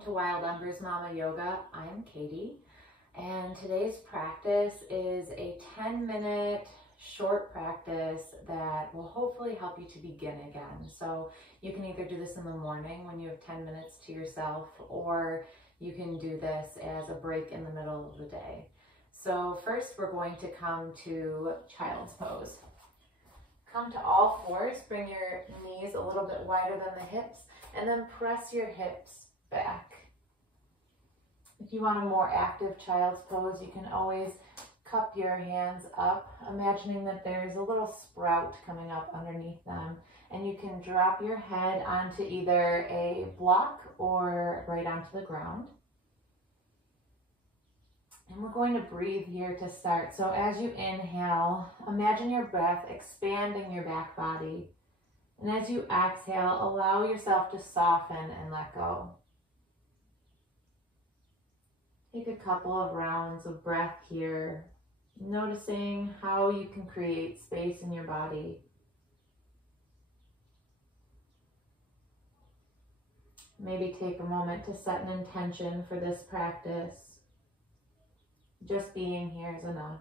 welcome to Wild Embers Mama Yoga. I'm Katie, and today's practice is a 10-minute short practice that will hopefully help you to begin again. So you can either do this in the morning when you have 10 minutes to yourself, or you can do this as a break in the middle of the day. So first we're going to come to child's pose. Come to all fours, bring your knees a little bit wider than the hips, and then press your hips back. If you want a more active child's pose, you can always cup your hands up, imagining that there's a little sprout coming up underneath them, and you can drop your head onto either a block or right onto the ground. And we're going to breathe here to start. So as you inhale, imagine your breath expanding your back body. And as you exhale, allow yourself to soften and let go. Take a couple of rounds of breath here, noticing how you can create space in your body. Maybe take a moment to set an intention for this practice. Just being here is enough.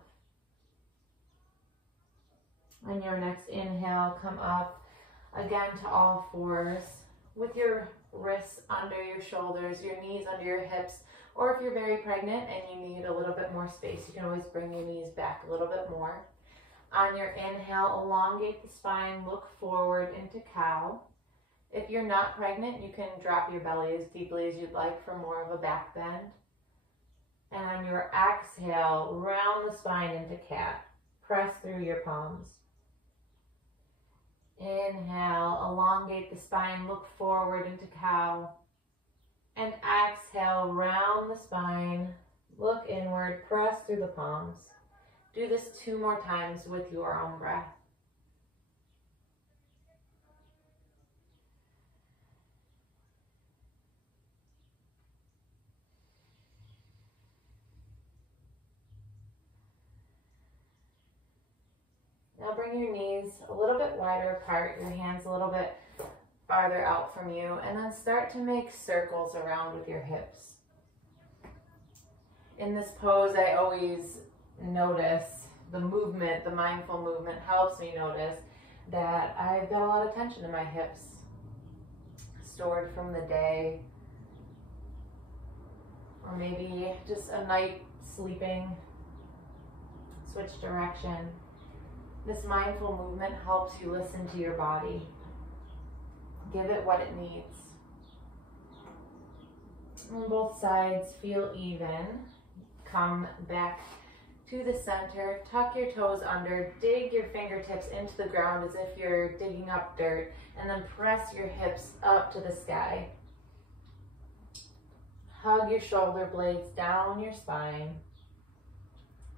On your next inhale, come up again to all fours with your wrists under your shoulders, your knees under your hips, or if you're very pregnant and you need a little bit more space, you can always bring your knees back a little bit more. On your inhale, elongate the spine, look forward into cow. If you're not pregnant, you can drop your belly as deeply as you'd like for more of a back bend. And on your exhale, round the spine into cat. Press through your palms. Inhale, elongate the spine, look forward into cow. And exhale, round the spine, look inward, press through the palms. Do this 2 more times with your own breath. Now bring your knees a little bit wider apart, your hands a little bit farther out from you, and then start to make circles around with your hips. In this pose, I always notice the movement, the mindful movement helps me notice that I've got a lot of tension in my hips, stored from the day, or maybe just a night sleeping, switch direction. This mindful movement helps you listen to your body. Give it what it needs. On both sides, feel even. Come back to the center. Tuck your toes under. Dig your fingertips into the ground as if you're digging up dirt. And then press your hips up to the sky. Hug your shoulder blades down your spine.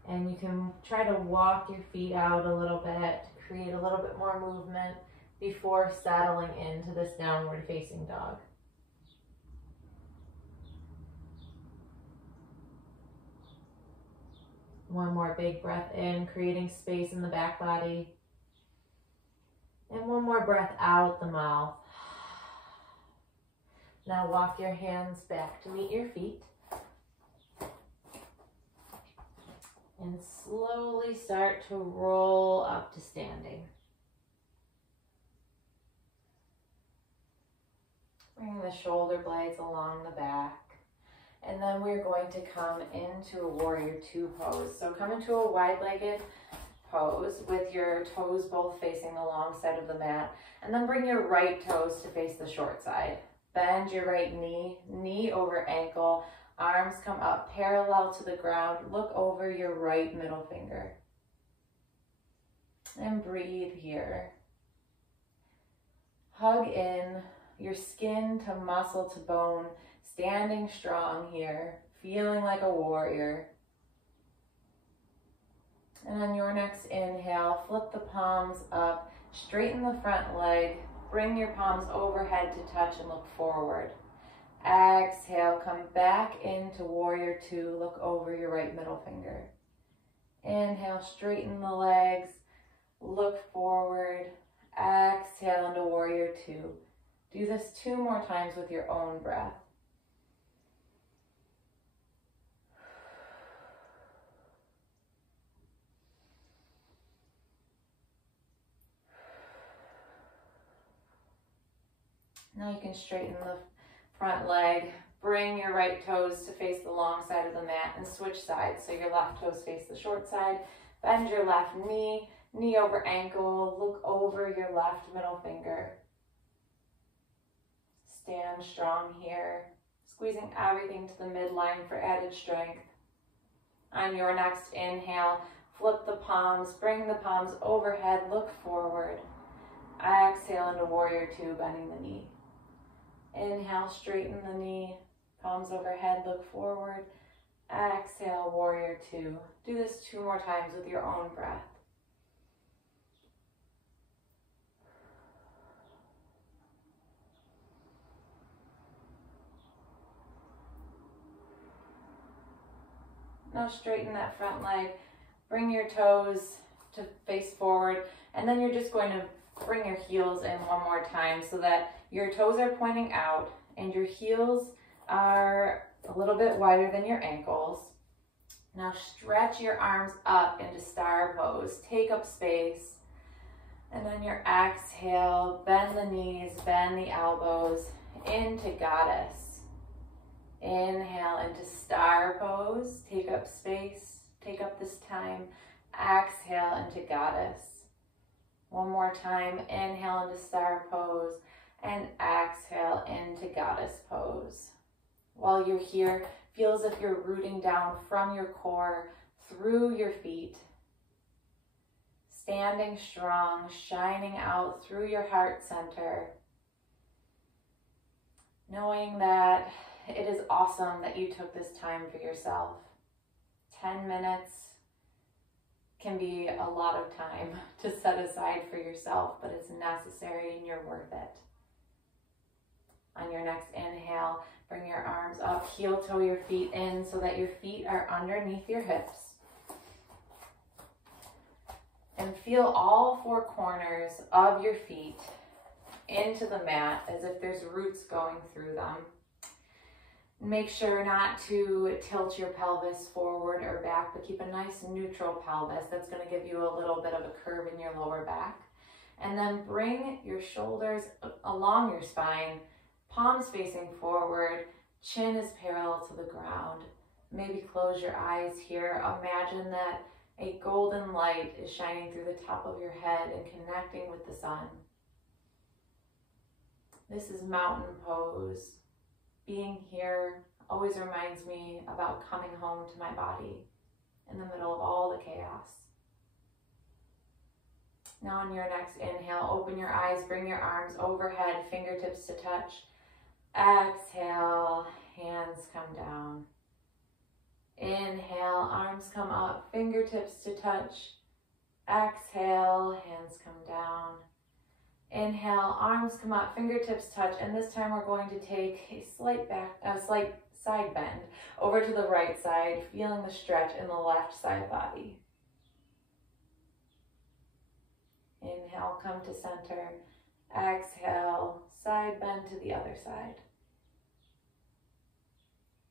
And you can try to walk your feet out a little bit to create a little bit more movement before settling into this downward facing dog. One more big breath in, creating space in the back body. And one more breath out the mouth. Now walk your hands back to meet your feet. And slowly start to roll up to standing. Bring the shoulder blades along the back. And then we're going to come into a warrior 2 pose. So come into a wide-legged pose with your toes both facing the long side of the mat. And then bring your right toes to face the short side. Bend your right knee, knee over ankle. Arms come up parallel to the ground. Look over your right middle finger. And breathe here. Hug in your skin to muscle to bone. Standing strong here. Feeling like a warrior. And on your next inhale, flip the palms up. Straighten the front leg. Bring your palms overhead to touch and look forward. Exhale, come back into warrior 2, look over your right middle finger. Inhale, straighten the legs, look forward. Exhale into warrior 2. Do this 2 more times with your own breath. Now you can straighten the front leg. Bring your right toes to face the long side of the mat and switch sides. So your left toes face the short side. Bend your left knee, knee over ankle. Look over your left middle finger. Stand strong here, squeezing everything to the midline for added strength. On your next inhale, flip the palms, bring the palms overhead, look forward. Exhale into warrior two, bending the knee. Inhale, straighten the knee, palms overhead, look forward. Exhale, warrior two. Do this 2 more times with your own breath. Now straighten that front leg. Bring your toes to face forward, and then you're just going to bring your heels in 1 more time so that your toes are pointing out and your heels are a little bit wider than your ankles. Now stretch your arms up into star pose. Take up space. And then your exhale, bend the knees, bend the elbows into goddess. Inhale into star pose. Take up space. Take up this time. Exhale into goddess. 1 more time. Inhale into star pose and exhale into goddess pose. While you're here, feel as if you're rooting down from your core through your feet. Standing strong, shining out through your heart center. Knowing that it is awesome that you took this time for yourself. 10 minutes can be a lot of time to set aside for yourself, but it's necessary and you're worth it. On your next inhale, bring your arms up, heel toe your feet in so that your feet are underneath your hips. And feel all 4 corners of your feet into the mat as if there's roots going through them. Make sure not to tilt your pelvis forward or back, but keep a nice neutral pelvis. That's going to give you a little bit of a curve in your lower back. And then bring your shoulders along your spine, palms facing forward, chin is parallel to the ground. Maybe close your eyes here. Imagine that a golden light is shining through the top of your head and connecting with the sun. This is mountain pose. Being here always reminds me about coming home to my body in the middle of all the chaos. Now on your next inhale, open your eyes, bring your arms overhead, fingertips to touch. Exhale, hands come down. Inhale, arms come up, fingertips to touch. Exhale, hands come down. Inhale, arms come up, fingertips touch, and this time we're going to take a slight side bend over to the right side, feeling the stretch in the left side body. Inhale, come to center. Exhale, side bend to the other side.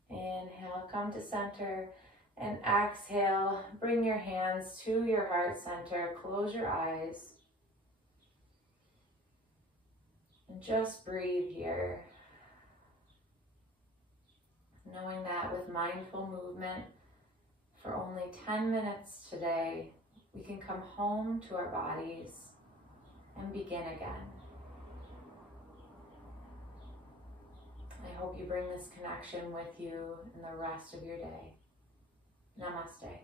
Inhale, come to center, and exhale, bring your hands to your heart center, close your eyes. And just breathe here. Knowing that with mindful movement for only 10 minutes today, we can come home to our bodies and begin again. I hope you bring this connection with you in the rest of your day. Namaste.